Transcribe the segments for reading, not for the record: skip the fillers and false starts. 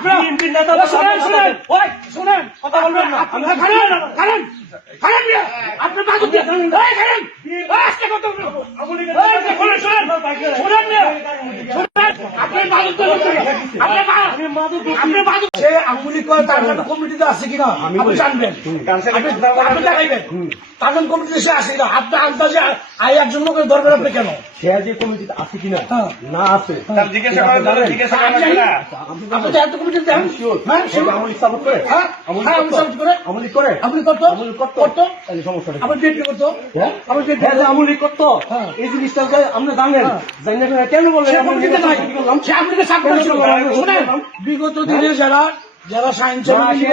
আপনারা বিএনপির নেতা শুনেন ওই শুনেন কথা বলবেন না আপনারা খারেন আপনি বাজু দিয়ে এই খারেন আজকে কত শুনেন শুনেন আপনি বাজু আপনি বাজু সে আমুলি করে তার কমিটিতে আছে কিনা আপনি জানবেন আপনি দেখাইবেন তার কমিটিতে সে আছে কিনা আপনি আন্দাজে আই একজন লোকের দরকার আপনি কেন সে যে কমিটিতে আছে কিনা না আছে জিজ্ঞাসা করেন আপনি তো এত কমিটি দেন হ্যাঁ সে আমলি সাপোর্ট করে হ্যাঁ আমলি সাপোর্ট করে আমলি করে আপনি করতো তাহলে সমস্যা নেই আপনি বিএনপি করতো আপনি বিএনপি আমলি করতো এই জিনিসটা আমরা জানেন জানেন কেন বলেন সে আপনাকে সাপোর্ট শুনেন বিগত দিনে যারা সায়েন্স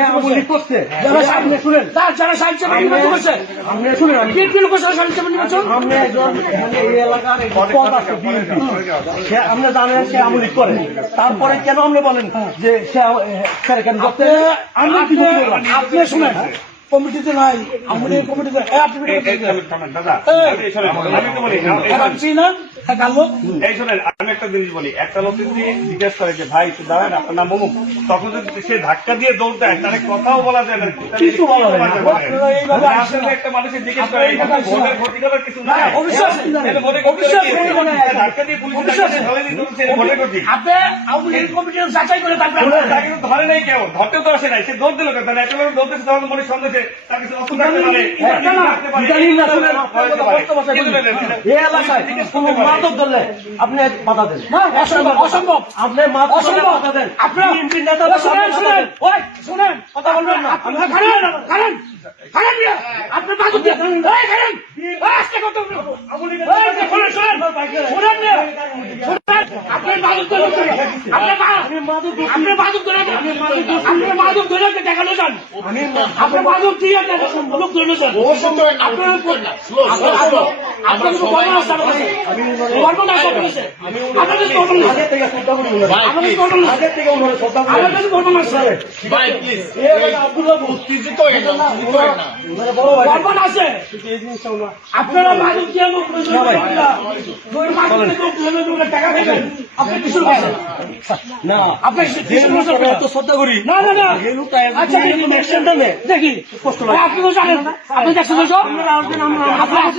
আমলি করছে যারা সামনে শুনেন যারা সায়েন্স করছে আপনি শুনেন বিএনপি লোক সায়েন্স নির্বাচন আপনি একজন এখানে এই এলাকার পদ আছে বিএনপি সে আপনি জানেন সে আমলি করে তারপরে কেন আপনি বলেন যে সে কেন আপনি শুনেন কমিটিতে নাই আমাদের কমিটিতে এই শোনেন আমি একটা জিনিস বলি একটা লোক যদি জিজ্ঞেস করে যে ভাই একটু দাঁড়ান আপনার নাম অমুক তখন যদি সে ধাক্কা দিয়ে দৌড় দেয় তাহলে কথাও বলা যায় না কিছু বলা যায় না আসলে একটা মানুষের জিজ্ঞেস করে ভোটের ক্ষতি করার কিছু নাই ধাক্কা দিয়ে পুলিশ ভোটের ক্ষতি আপনি আমাদের কমিটি যাচাই করে তাকে ধরে নাই কেউ ধরতে তো আসে নাই সে দৌড় দিল তাহলে একটা লোক দৌড়তেছে তখন মনে সন্দেহে তার কিছু অসুবিধা মাদক ধরলে আপনি বাধা দেন অসম্ভব আপনি মাদক বাধা দেন আপনারা বিএনপির নেতা শুনেন ওই শুনেন কথা বলবেন না আপনারা খারেন আপনি বাজু দিয়ে খারেন আজকে কত শুনেন আপনি বাজু আপনি বাজু করে আপনি বাজু ধরে দেখানো যান আপনি বাজু দিয়ে লোক ধরে যান আপনার আপনারা মাদক দিয়ে টাকা খাইবেন আপনি কিছু না আপনি শ্রদ্ধা করি না আচ্ছা দেখি আপনি তো জানেন আপনি দেখছেন সব আপনি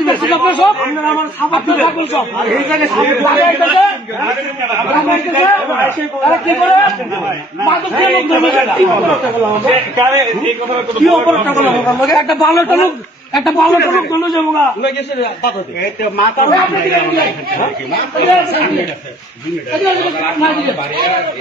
দেখছেন সব আপনি থাকবেন সব এই জায়গায় কি করে মাদক দিয়ে লোক ধর্মে একটা ভালো একটা ভালো লোক ধর্মে যাবো না